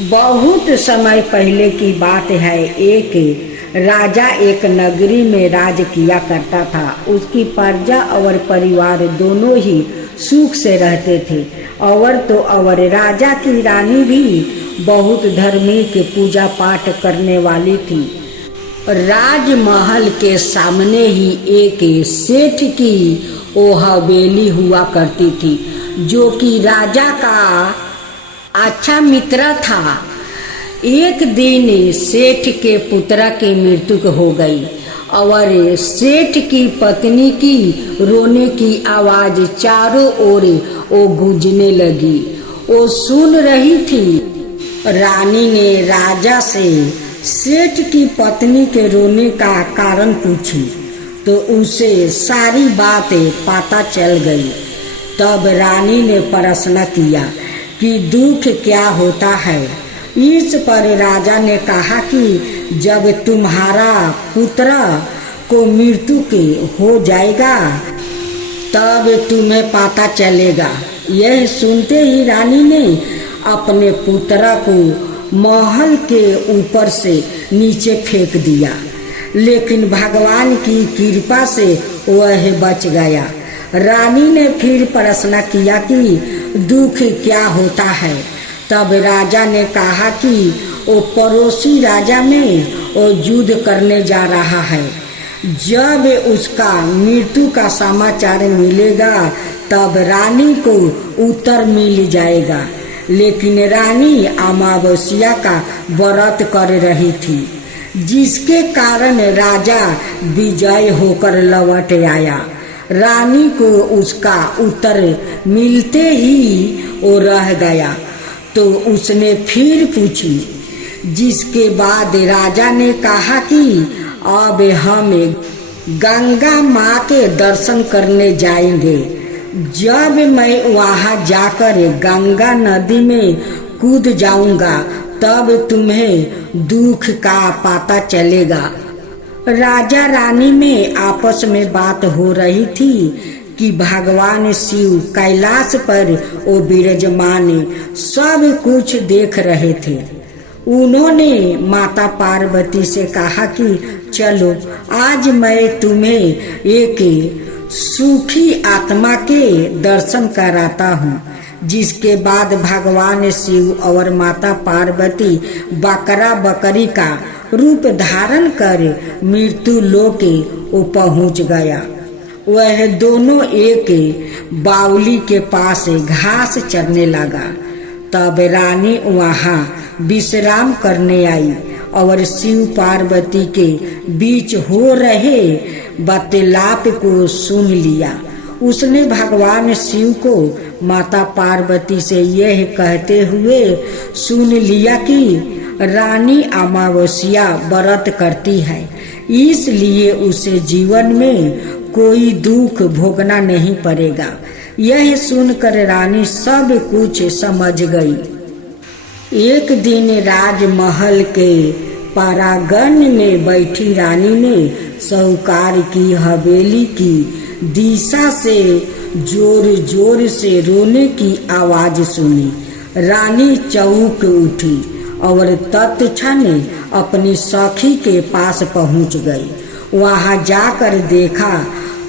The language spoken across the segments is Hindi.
बहुत समय पहले की बात है। एक राजा एक नगरी में राज किया करता था। उसकी प्रजा और परिवार दोनों ही सुख से रहते थे। और राजा की रानी भी बहुत धार्मिक पूजा पाठ करने वाली थी। राजमहल के सामने ही एक सेठ की हवेली हुआ करती थी, जो कि राजा का अच्छा मित्र था। एक दिन सेठ के पुत्र की मृत्यु हो गई और सेठ की पत्नी की रोने की आवाज चारों ओर गूंजने लगी। वो सुन रही थी। रानी ने राजा से सेठ की पत्नी के रोने का कारण पूछी तो उसे सारी बातें पता चल गई। तब रानी ने प्रश्न किया कि दुख क्या होता है। इस पर राजा ने कहा कि जब तुम्हारा पुत्र को मृत्यु के हो जाएगा तब तुम्हें पता चलेगा। यह सुनते ही रानी ने अपने पुत्र को महल के ऊपर से नीचे फेंक दिया, लेकिन भगवान की कृपा से वह बच गया। रानी ने फिर प्रश्न किया कि दुख क्या होता है। तब राजा ने कहा कि वो पड़ोसी राजा में वो युद्ध करने जा रहा है। जब उसका मृत्यु का समाचार मिलेगा तब रानी को उत्तर मिल जाएगा। लेकिन रानी अमावस्या का व्रत कर रही थी, जिसके कारण राजा विजय होकर लौट आया। रानी को उसका उत्तर मिलते ही वो रह गया तो उसने फिर पूछी, जिसके बाद राजा ने कहा कि अब हम गंगा माँ के दर्शन करने जाएंगे। जब मैं वहाँ जाकर गंगा नदी में कूद जाऊंगा तब तुम्हें दुख का पता चलेगा। राजा रानी में आपस में बात हो रही थी कि भगवान शिव कैलाश पर वो विराजमान सब कुछ देख रहे थे। उन्होंने माता पार्वती से कहा कि चलो आज मैं तुम्हें एक सुखी आत्मा के दर्शन कराता हूँ। जिसके बाद भगवान शिव और माता पार्वती बकरा बकरी का रूप धारण कर मृत्यु लोक पहुँच गया। वह दोनों एक बावली के पास घास चरने लगा। तब रानी वहाँ विश्राम करने आई और शिव पार्वती के बीच हो रहे वार्तालाप को सुन लिया। उसने भगवान शिव को माता पार्वती से यह कहते हुए सुन लिया कि रानी अमावस्या व्रत करती है, इसलिए उसे जीवन में कोई दुख भोगना नहीं पड़ेगा। यह सुनकर रानी सब कुछ समझ गई। एक दिन राजमहल के परांगण में बैठी रानी ने साहूकार की हवेली की दिशा से जोर जोर से रोने की आवाज सुनी। रानी चौंक उठी और तत्क्षण अपनी सखी के पास पहुंच गई। वहां जाकर देखा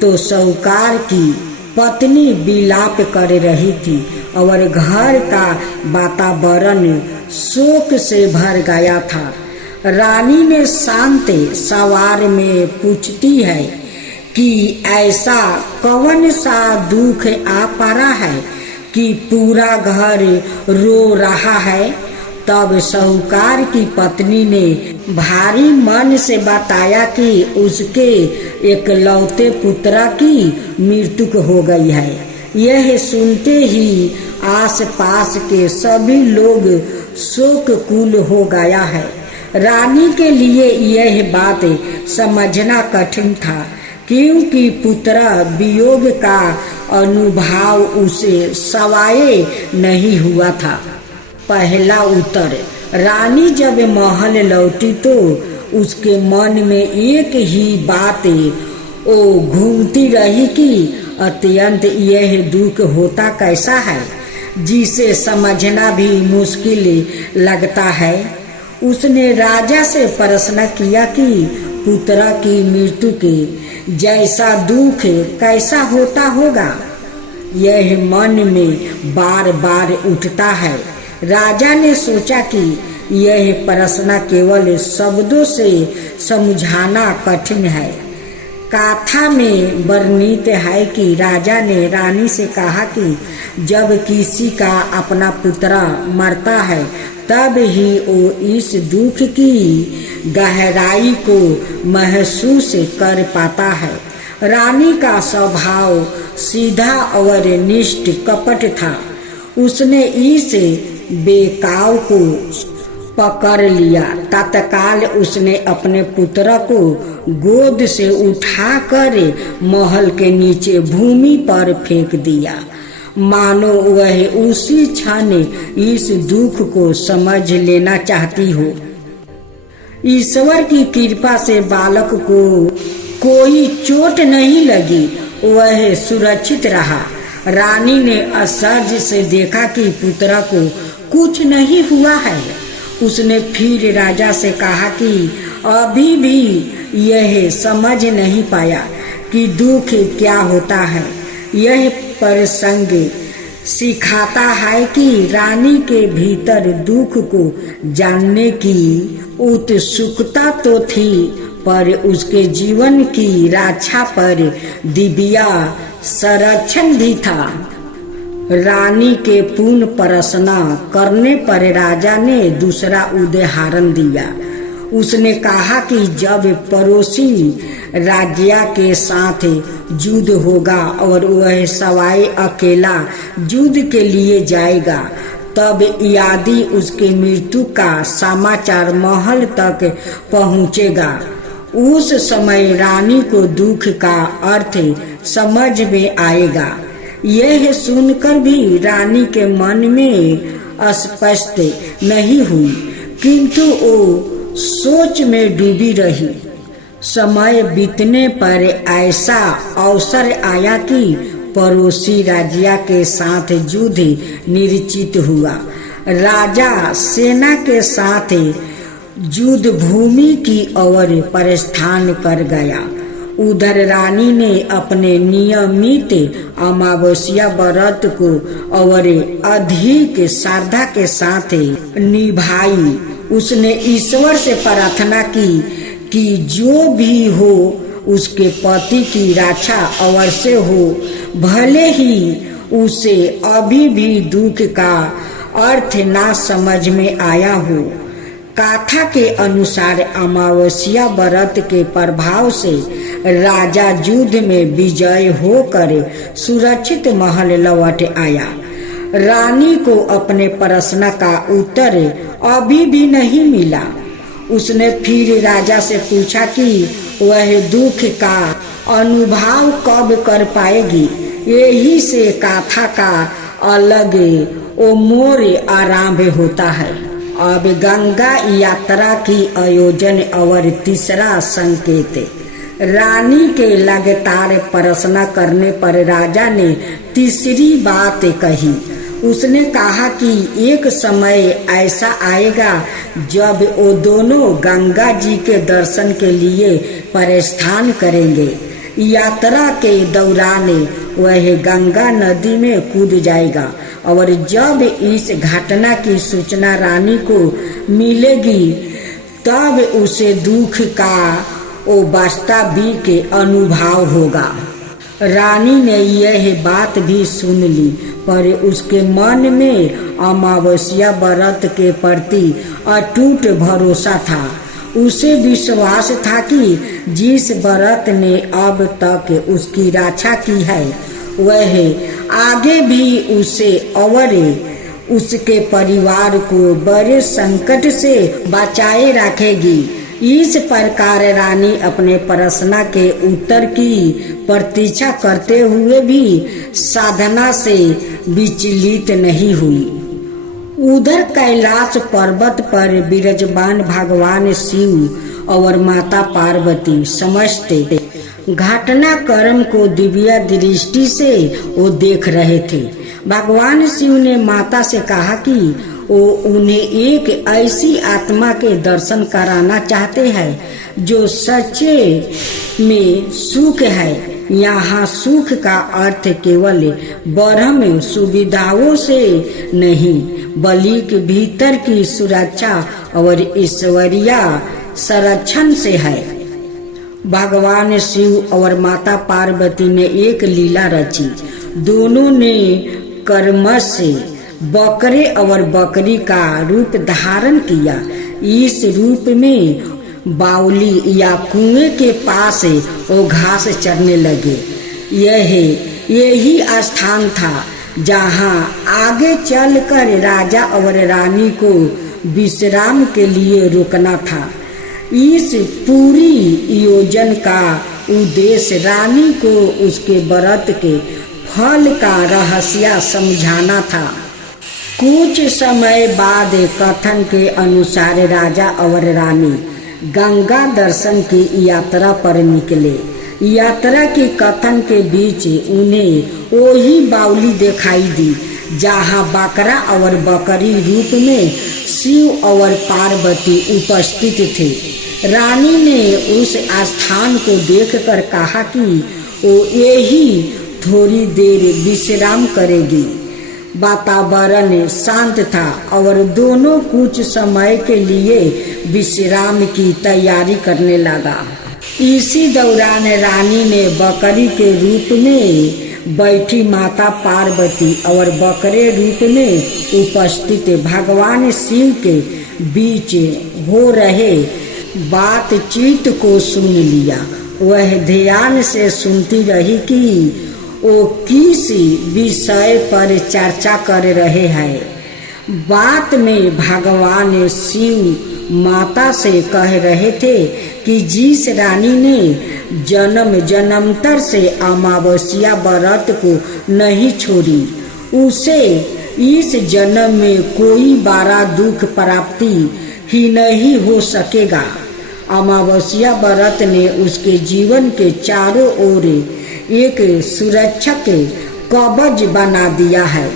तो साहूकार की पत्नी विलाप कर रही थी और घर का वातावरण शोक से भर गया था। रानी ने शांत सवार में पूछती है कि ऐसा कौन सा दुख आ पड़ा है कि पूरा घर रो रहा है। तब साहूकार की पत्नी ने भारी मन से बताया कि उसके एकलौते पुत्र की मृत्यु हो गई है। यह सुनते ही आसपास के सभी लोग शोककुल हो गया है। रानी के लिए यह बात समझना कठिन था, क्योंकि पुत्र वियोग का अनुभव उसे सवाए नहीं हुआ था। पहला उत्तर। रानी जब महल लौटी तो उसके मन में एक ही बात घूमती रही कि अत्यंत यह दुख होता कैसा है। जिसे समझना भी मुश्किल लगता है। उसने राजा से प्रश्न किया कि पुत्र की मृत्यु के जैसा दुख कैसा होता होगा। यह मन में बार बार उठता है। राजा ने सोचा कि यह प्रश्न केवल शब्दों से समझाना कठिन है। कथा में वर्णित है कि राजा ने रानी से कहा कि जब किसी का अपना पुत्र मरता है तब ही वो इस दुख की गहराई को महसूस कर पाता है। रानी का स्वभाव सीधा और निष्ठ कपट था। उसने इस बेकाव को पकड़ लिया। तत्काल उसने अपने पुत्र को गोद से उठाकर महल के नीचे भूमि पर फेंक दिया, मानो वह उसी क्षण इस दुख को समझ लेना चाहती हो। ईश्वर की कृपा से बालक को कोई चोट नहीं लगी, वह सुरक्षित रहा। रानी ने आश्चर्य से देखा कि पुत्र को कुछ नहीं हुआ है। उसने फिर राजा से कहा कि अभी भी यह समझ नहीं पाया कि दुख क्या होता है। यह प्रसंग सिखाता है कि रानी के भीतर दुख को जानने की उत्सुकता तो थी, पर उसके जीवन की रक्षा पर दिव्य संरक्षण भी था। रानी के पूर्ण प्रश्न करने पर राजा ने दूसरा उदाहरण दिया। उसने कहा कि जब पड़ोसी राज्य के साथ युद्ध होगा और वह सवाई अकेला युद्ध के लिए जाएगा, तब यदि उसके मृत्यु का समाचार महल तक पहुंचेगा, उस समय रानी को दुख का अर्थ समझ में आएगा। यह सुनकर भी रानी के मन में स्पष्ट नहीं हुई, किंतु वो सोच में डूबी रही। समय बीतने पर ऐसा अवसर आया कि पड़ोसी राज्य के साथ युद्ध निश्चित हुआ। राजा सेना के साथ युद्ध भूमि की ओर प्रस्थान कर गया। उधर रानी ने अपने नियमित अमावस्या व्रत को और अधिक श्रद्धा के साथ निभाई। उसने ईश्वर से प्रार्थना की कि जो भी हो उसके पति की रक्षा अवश्य हो, भले ही उसे अभी भी दुख का अर्थ ना समझ में आया हो। कथा के अनुसार अमावस्या व्रत के प्रभाव से राजा युद्ध में विजय होकर सुरक्षित महल लौट आया। रानी को अपने प्रश्न का उत्तर अभी भी नहीं मिला। उसने फिर राजा से पूछा कि वह दुख का अनुभव कब कर पाएगी। यही से कथा का अलग ओ मोर आरंभ होता है। अब गंगा यात्रा की आयोजन और तीसरा संकेत। रानी के लगातार प्रश्न करने पर राजा ने तीसरी बात कही। उसने कहा कि एक समय ऐसा आएगा जब वो दोनों गंगा जी के दर्शन के लिए प्रस्थान करेंगे। यात्रा के दौरान वह गंगा नदी में कूद जाएगा और जब इस घटना की सूचना रानी को मिलेगी तब उसे दुख का वो वास्तविक अनुभव होगा। रानी ने यह बात भी सुन ली, पर उसके मन में अमावस्या व्रत के प्रति अटूट भरोसा था। उसे विश्वास था कि जिस व्रत ने अब तक उसकी रक्षा की है वह आगे भी उसे और उसके परिवार को बड़े संकट से बचाए रखेगी। इस प्रकार रानी अपने प्रश्न के उत्तर की प्रतीक्षा करते हुए भी साधना से विचलित नहीं हुई। उधर कैलाश पर्वत पर विराजमान भगवान शिव और माता पार्वती समस्त घटनाक्रम को दिव्य दृष्टि से वो देख रहे थे। भगवान शिव ने माता से कहा कि वो उन्हें एक ऐसी आत्मा के दर्शन कराना चाहते हैं जो सच्चे में सुख है। यहाँ सुख का अर्थ केवल ब्रह्म सुविधाओं से नहीं बल्कि भीतर की सुरक्षा और ईश्वरीय संरक्षण से है। भगवान शिव और माता पार्वती ने एक लीला रची। दोनों ने कर्म से बकरे और बकरी का रूप धारण किया। इस रूप में बावली या कुएं के पास वो घास चरने लगे। यही स्थान था जहाँ आगे चलकर राजा और रानी को विश्राम के लिए रुकना था। इस पूरी योजना का उद्देश्य रानी को उसके व्रत के फल का रहस्य समझाना था। कुछ समय बाद कथन के अनुसार राजा और रानी गंगा दर्शन की यात्रा पर निकले। यात्रा के कथन के बीच उन्हें वही बावली दिखाई दी जहाँ बकरा और बकरी रूप में शिव और पार्वती उपस्थित थे। रानी ने उस स्थान को देखकर कहा कि वो यही थोड़ी देर विश्राम करेगी। वातावरण शांत था और दोनों कुछ समय के लिए विश्राम की तैयारी करने लगा। इसी दौरान रानी ने बकरी के रूप में बैठी माता पार्वती और बकरे रूप में उपस्थित भगवान शिव के बीच हो रहे बातचीत को सुन लिया। वह ध्यान से सुनती रही कि वो किस विषय पर चर्चा कर रहे हैं। बात में भगवान शिव माता से कह रहे थे कि जिस रानी ने जन्म जन्मांतर से अमावस्या व्रत को नहीं छोड़ी उसे इस जन्म में कोई बड़ा दुख प्राप्ति ही नहीं हो सकेगा। अमावस्या व्रत ने उसके जीवन के चारों ओर एक सुरक्षक कवच बना दिया है।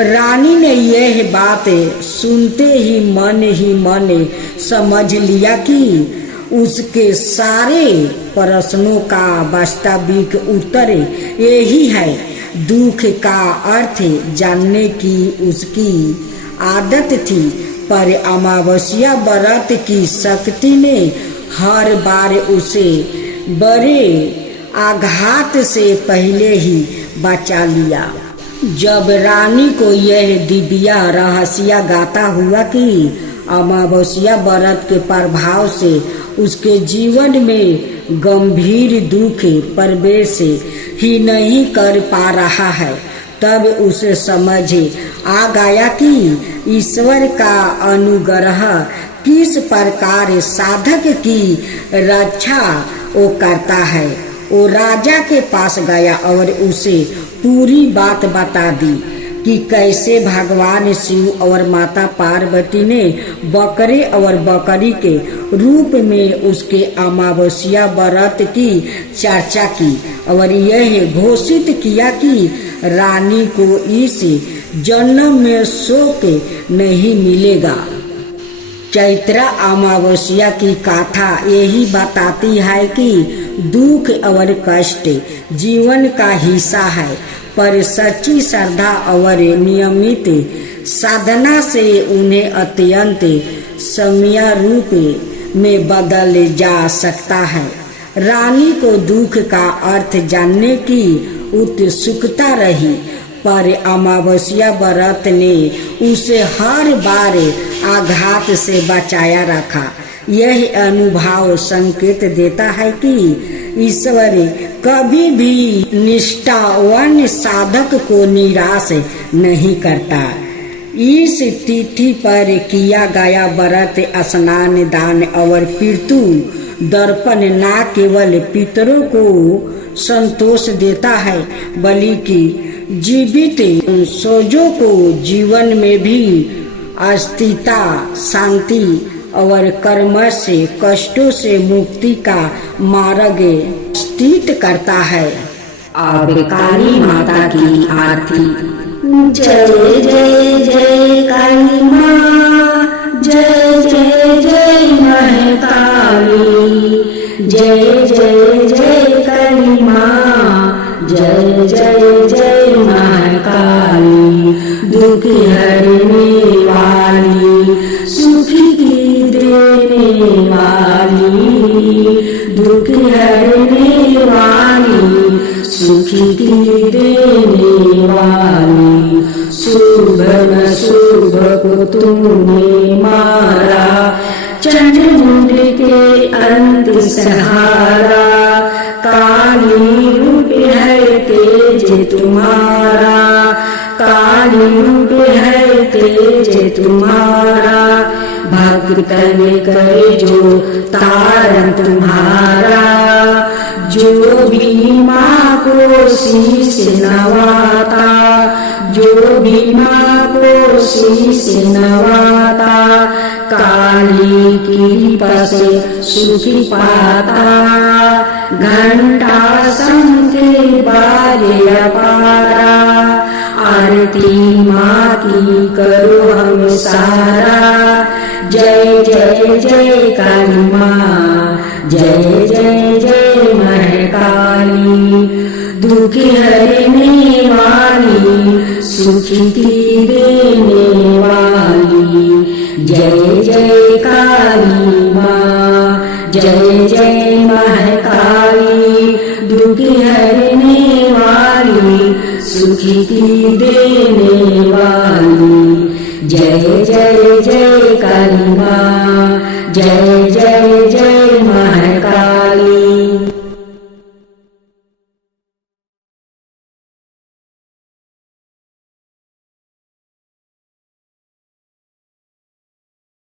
रानी ने यह बात सुनते ही मन समझ लिया कि उसके सारे प्रश्नों का वास्तविक उत्तर यही है। दुख का अर्थ जानने की उसकी आदत थी, पर अमावस्या व्रत की शक्ति ने हर बार उसे बड़े आघात से पहले ही बचा लिया। जब रानी को यह दिव्य रहस्य गाता हुआ कि अमावस्या व्रत के प्रभाव से उसके जीवन में गंभीर दुख प्रवेश ही नहीं कर पा रहा है, तब उसे समझ आ गया कि ईश्वर का अनुग्रह किस प्रकार साधक की रक्षा वो करता है। वो राजा के पास गया और उसे पूरी बात बता दी कि कैसे भगवान शिव और माता पार्वती ने बकरे और बकरी के रूप में उसके अमावस्या व्रत की चर्चा की और यह घोषित किया कि रानी को इस जन्म में शोक नहीं मिलेगा। चैत्र अमावस्या की कथा यही बताती है कि दुख और कष्ट जीवन का हिस्सा है, पर सच्ची श्रद्धा और नियमित साधना से उन्हें अत्यंत समय रूप में बदल जा सकता है। रानी को दुख का अर्थ जानने की उत्सुकता रही, पर अमावस्या व्रत ने उसे हर बार आघात से बचाया रखा। यह अनुभव संकेत देता है कि ईश्वर कभी भी निष्ठावान साधक को निराश नहीं करता। इस तिथि पर किया गया व्रत, स्नान, दान और पितृ दर्पण न केवल पितरों को संतोष देता है, बल्कि जीवित सोजों को जीवन में भी अस्थिरता, शांति और कर्म से कष्टों से मुक्ति का मार्ग स्थित करता है। अब काली माता की आरती। जय जय जय काली माँ, जय जय जय महाकाली, जय जय जय काली माँ, जय जय जय महाकाली। दुख हरने वाली, सुखी की देने वाली, दुख हरने वाली, सुखी की देने वाली। शुभ न शुभ को तुमने मारा, चंद्रमुंड के अंत सहारा। काली रूप है तेज तुम्हारा, काली रूप है तेज तुम्हारा। भक्त करे जो तारण तुम्हारा, जो भी माँ को शीश नवाता, जो भी माँ को शीश नवाता। काली कृपा से सुखी पाता, घंटा शंख बाजे अपारा। आरती माँ की करो हम सारा, जय जय जय काली माँ, जय जय जय महाकाली। दुख हरने वाली, सुखी की देने वाली, जय जय काली माँ, जय जय महाकाली। दुख हरने वाली, सुखी की देने वाली, जय जय जय काली माँ, जय